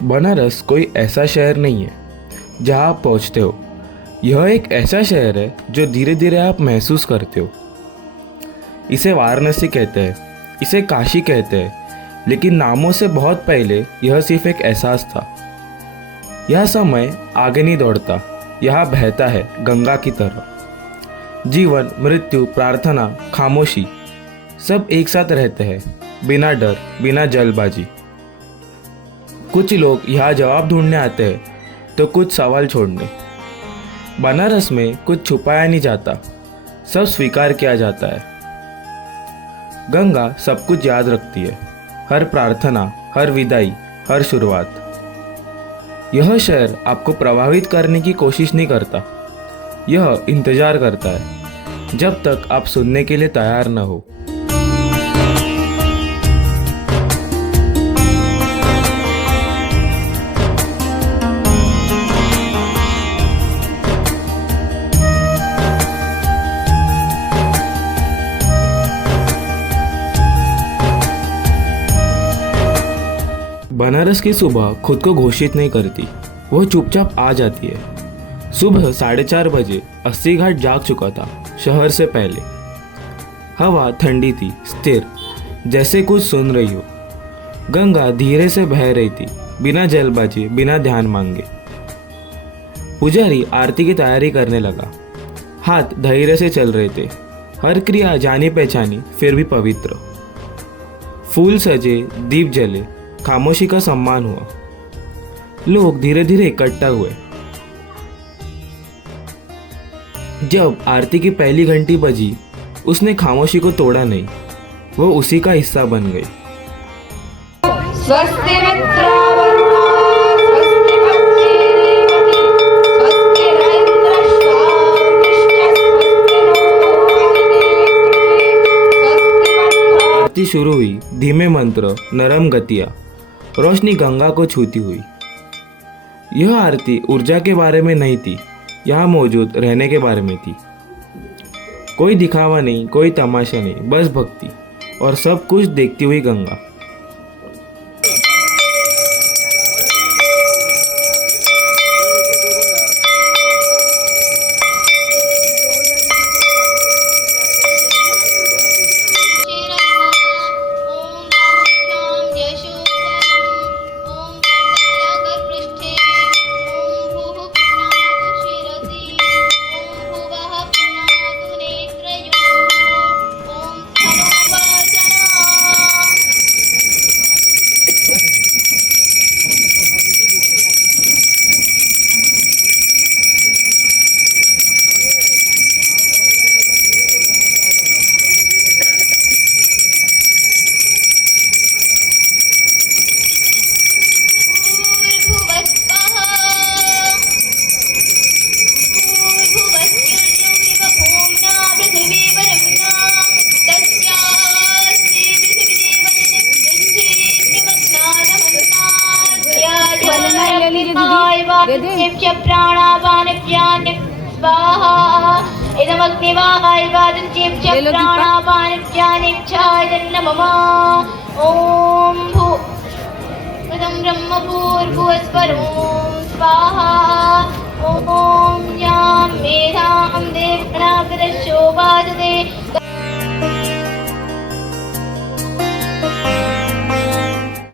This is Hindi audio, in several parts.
बनारस कोई ऐसा शहर नहीं है जहां आप पहुंचते हो। यह एक ऐसा शहर है जो धीरे धीरे आप महसूस करते हो। इसे वाराणसी कहते हैं, इसे काशी कहते हैं, लेकिन नामों से बहुत पहले यह सिर्फ एक एहसास था। यह समय आगे नहीं दौड़ता, यह बहता है गंगा की तरह। जीवन, मृत्यु, प्रार्थना, खामोशी सब एक साथ रहते हैं, बिना डर, बिना जल्दबाजी। कुछ लोग यहाँ जवाब ढूंढने आते हैं तो कुछ सवाल छोड़ने। बनारस में कुछ छुपाया नहीं जाता, सब स्वीकार किया जाता है। गंगा सब कुछ याद रखती है, हर प्रार्थना, हर विदाई, हर शुरुआत। यह शहर आपको प्रभावित करने की कोशिश नहीं करता, यह इंतजार करता है जब तक आप सुनने के लिए तैयार न हो। बनारस की सुबह खुद को घोषित नहीं करती, वो चुपचाप आ जाती है। सुबह 4:30 बजे 80 घाट जाग चुका था शहर से पहले। हवा ठंडी थी, स्थिर, जैसे कुछ सुन रही हो। गंगा धीरे से बह रही थी, बिना जल्दबाजी, बिना ध्यान मांगे। पुजारी आरती की तैयारी करने लगा, हाथ धैर्य से चल रहे थे, हर क्रिया जानी पहचानी फिर भी पवित्र। फूल सजे, दीप जले, खामोशी का सम्मान हुआ। लोग धीरे धीरे इकट्ठा हुए। जब आरती की पहली घंटी बजी, उसने खामोशी को तोड़ा नहीं, वो उसी का हिस्सा बन गई। आरती शुरू हुई, धीमे मंत्र, नरम गतियां, रोशनी गंगा को छूती हुई। यह आरती ऊर्जा के बारे में नहीं थी, यहाँ मौजूद रहने के बारे में थी। कोई दिखावा नहीं, कोई तमाशा नहीं, बस भक्ति, और सब कुछ देखती हुई गंगा।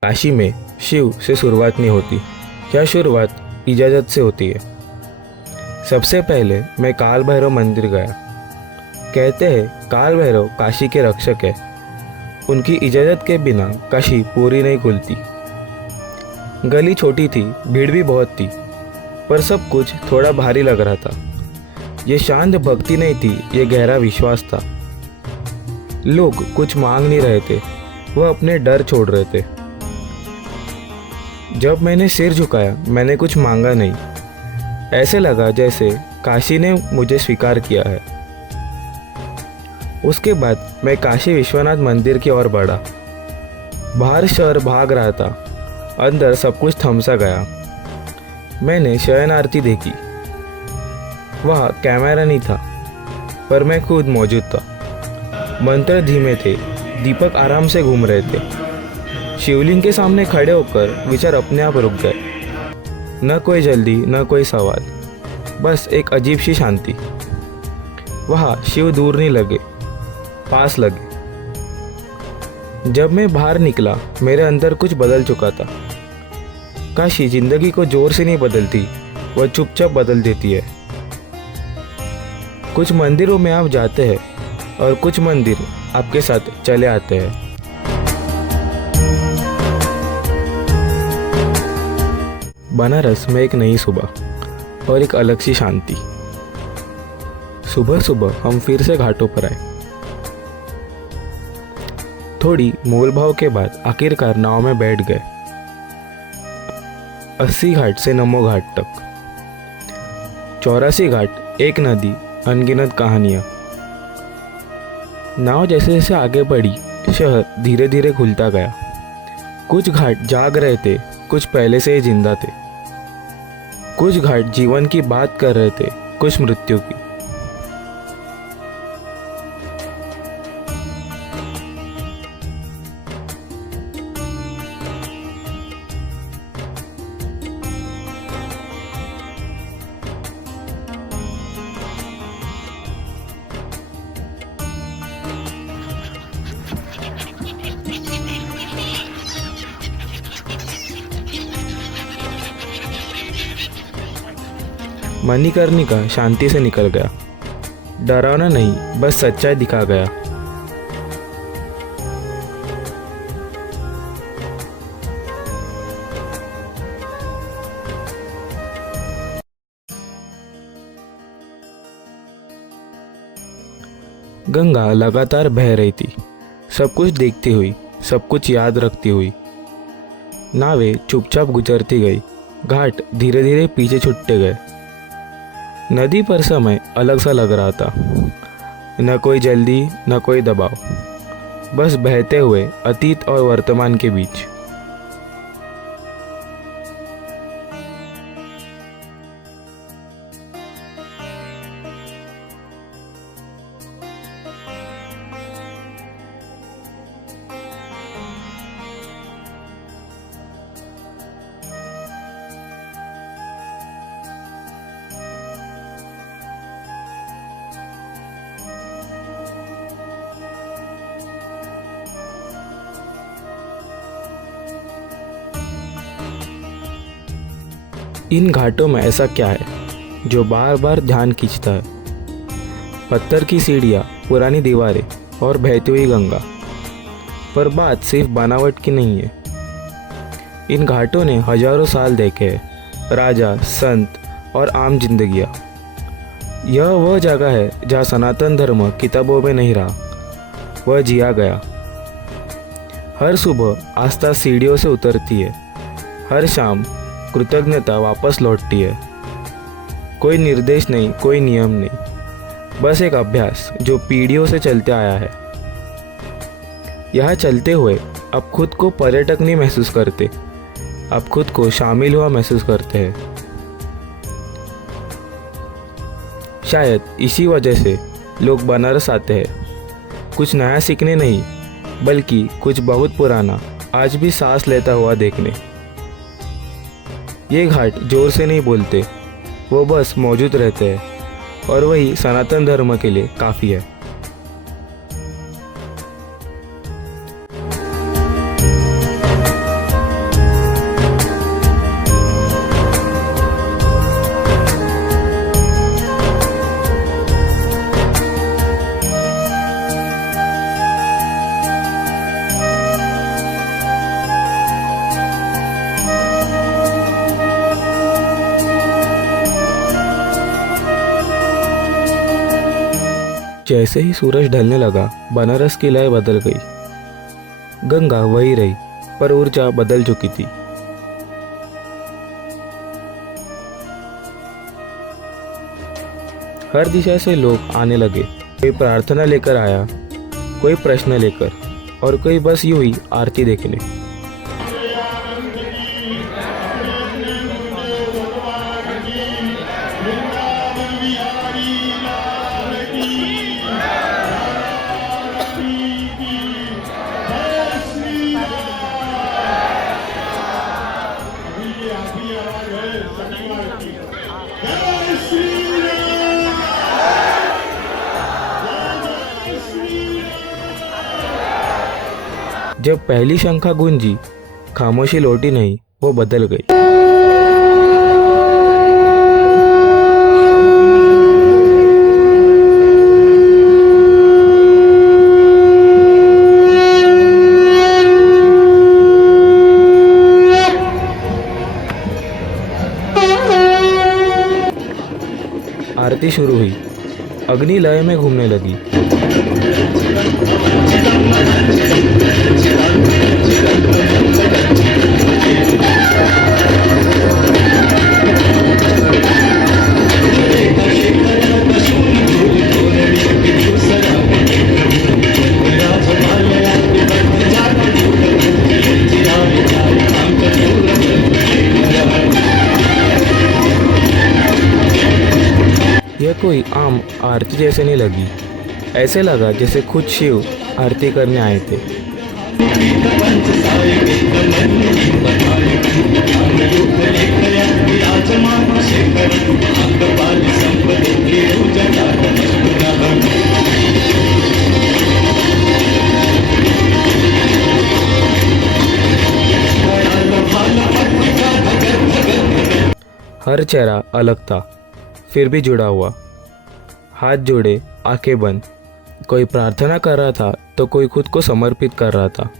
काशी में शिव से शुरुआत नहीं होती, क्या शुरुआत इजाज़त से होती है। सबसे पहले मैं काल भैरव मंदिर गया। कहते हैं काल भैरव काशी के रक्षक है, उनकी इजाज़त के बिना काशी पूरी नहीं खुलती। गली छोटी थी, भीड़ भी बहुत थी, पर सब कुछ थोड़ा भारी लग रहा था। ये शांत भक्ति नहीं थी, ये गहरा विश्वास था। लोग कुछ मांग नहीं रहे थे, वह अपने डर छोड़ रहे थे। जब मैंने सिर झुकाया, मैंने कुछ मांगा नहीं। ऐसे लगा जैसे काशी ने मुझे स्वीकार किया है। उसके बाद मैं काशी विश्वनाथ मंदिर की ओर बढ़ा। बाहर शहर भाग रहा था, अंदर सब कुछ थम सा गया। मैंने शयन आरती देखी। वहाँ कैमरा नहीं था, पर मैं खुद मौजूद था। मंत्र धीमे थे, दीपक आराम से घूम रहे थे। शिवलिंग के सामने खड़े होकर विचार अपने आप रुक गए। न कोई जल्दी, न कोई सवाल, बस एक अजीब सी शांति। वहाँ शिव दूर नहीं लगे, पास लगे। जब मैं बाहर निकला, मेरे अंदर कुछ बदल चुका था। काशी जिंदगी को जोर से नहीं बदलती, वह चुपचाप बदल देती है। कुछ मंदिरों में आप जाते हैं और कुछ मंदिर आपके साथ चले आते हैं। बनारस में एक नई सुबह और एक अलग सी शांति। सुबह सुबह हम फिर से घाटों पर आए। थोड़ी मोलभाव के बाद आखिरकार नाव में बैठ गए। 80 घाट से नमो घाट तक, 84 घाट, एक नदी, अनगिनत कहानियां। नाव जैसे जैसे आगे बढ़ी, शहर धीरे धीरे खुलता गया। कुछ घाट जाग रहे थे, कुछ पहले से ही जिंदा थे। कुछ घाट जीवन की बात कर रहे थे, कुछ मृत्यु की। मणिकर्णिका शांति से निकल गया। डरावना नहीं, बस सच्चाई दिखा गया। गंगा लगातार बह रही थी, सब कुछ देखती हुई, सब कुछ याद रखती हुई। नावें चुपचाप गुजरती गई, घाट धीरे धीरे पीछे छूटते गए। नदी पर समय अलग सा लग रहा था, न कोई जल्दी, न कोई दबाव, बस बहते हुए अतीत और वर्तमान के बीच। इन घाटों में ऐसा क्या है जो बार बार ध्यान खींचता है? पत्थर की सीढ़ियाँ, पुरानी दीवारें और बहती हुई गंगा। पर बात सिर्फ बनावट की नहीं है। इन घाटों ने हजारों साल देखे हैं, राजा, संत और आम जिंदगियाँ। यह वह जगह है जहाँ सनातन धर्म किताबों में नहीं रहा, वह जिया गया। हर सुबह आस्था सीढ़ियों से उतरती है, हर शाम कृतज्ञता वापस लौटती है। कोई निर्देश नहीं, कोई नियम नहीं, बस एक अभ्यास जो पीढ़ियों से चलते आया है। यहाँ चलते हुए आप खुद को पर्यटक नहीं महसूस करते, आप खुद को शामिल हुआ महसूस करते हैं। शायद इसी वजह से लोग बनारस आते हैं, कुछ नया सीखने नहीं, बल्कि कुछ बहुत पुराना आज भी सांस लेता हुआ देखने। ये घाट जोर से नहीं बोलते, वो बस मौजूद रहते हैं, और वही सनातन धर्म के लिए काफ़ी है। जैसे ही सूरज ढलने लगा, बनारस की लय बदल गई। गंगा वही रही, पर ऊर्जा बदल चुकी थी। हर दिशा से लोग आने लगे। कोई प्रार्थना लेकर आया, कोई प्रश्न लेकर, और कोई बस यूं ही आरती देखने। जब पहली शंखा गूंजी, खामोशी लौटी नहीं, वो बदल गई। आरती शुरू हुई। अग्नि लय में घूमने लगी। यह कोई आम आरती जैसे नहीं लगी। ऐसे लगा जैसे खुद शिव आरती करने आए थे। हर चेहरा अलग था, फिर भी जुड़ा हुआ। हाथ जोड़े, आंखें बंद। कोई प्रार्थना कर रहा था तो कोई खुद को समर्पित कर रहा था।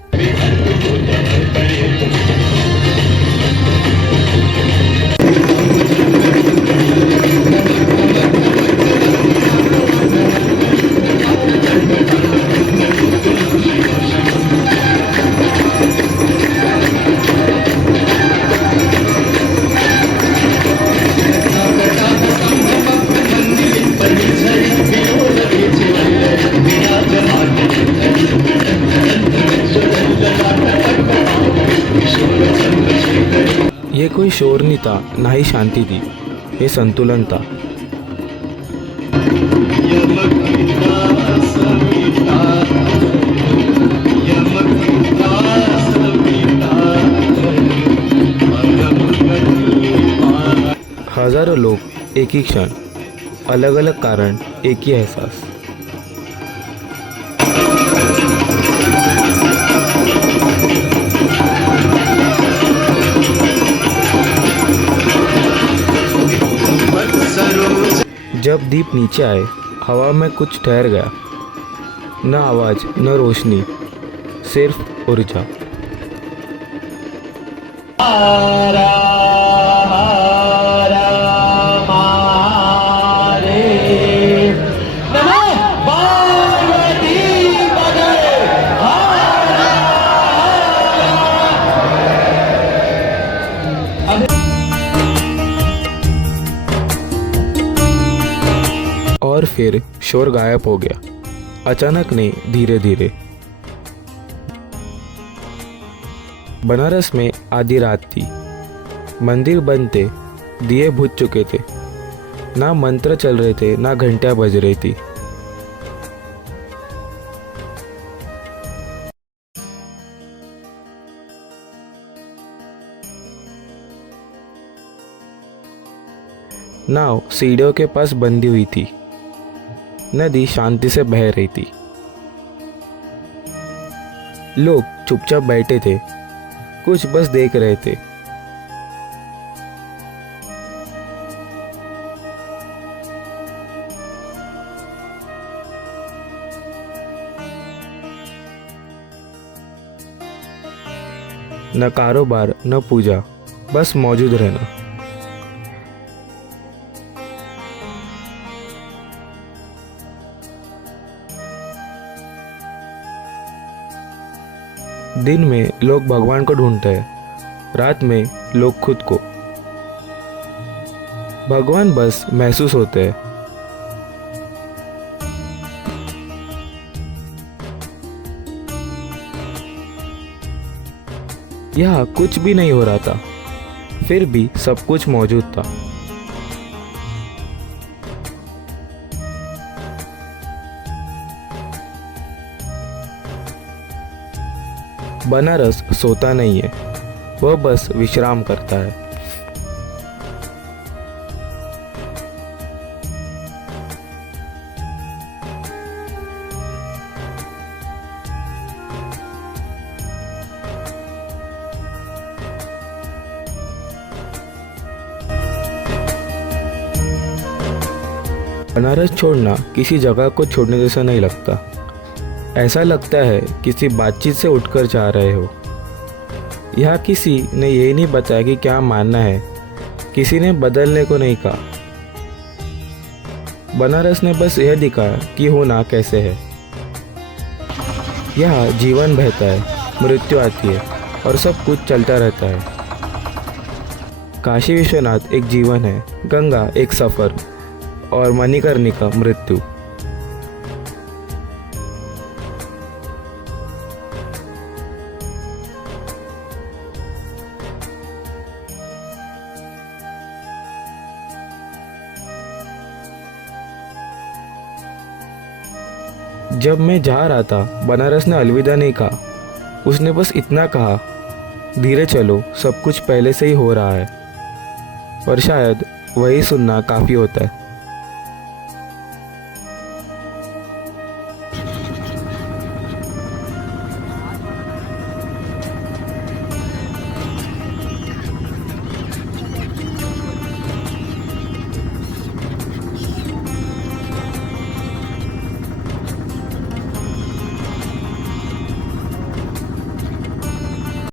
ये कोई शोर नहीं था, ना ही शांति थी। ये संतुलन था। हजारों लोग, एक ही क्षण, अलग अलग कारण, एक ही एहसास। जब दीप नीचे आए, हवा में कुछ ठहर गया। न आवाज, न रोशनी, सिर्फ ऊर्जा। और फिर शोर गायब हो गया। अचानक नहीं, धीरे धीरे। बनारस में आधी रात थी। मंदिर बंद थे, दिए बुझ चुके थे। ना मंत्र चल रहे थे, ना घंटियां बज रही थी। नाव सीढ़ियों के पास बंधी हुई थी। नदी शांति से बह रही थी। लोग चुपचाप बैठे थे, कुछ बस देख रहे थे। न कारोबार, न पूजा, बस मौजूद रहना। दिन में लोग भगवान को ढूंढते हैं, रात में लोग खुद को। भगवान बस महसूस होते हैं। यहाँ कुछ भी नहीं हो रहा था, फिर भी सब कुछ मौजूद था। बनारस सोता नहीं है, वह बस विश्राम करता है। बनारस छोड़ना किसी जगह को छोड़ने जैसा नहीं लगता। ऐसा लगता है किसी बातचीत से उठकर जा रहे हो। यहाँ किसी ने ये नहीं बताया कि क्या मानना है, किसी ने बदलने को नहीं कहा। बनारस ने बस यह दिखाया कि होना कैसे है। यहाँ जीवन बहता है, मृत्यु आती है और सब कुछ चलता रहता है। काशी विश्वनाथ एक जीवन है, गंगा एक सफ़र और मणिकर्णिका मृत्यु। जब मैं जा रहा था, बनारस ने अलविदा नहीं कहा। उसने बस इतना कहा, धीरे चलो, सब कुछ पहले से ही हो रहा है। और शायद वही सुनना काफ़ी होता है।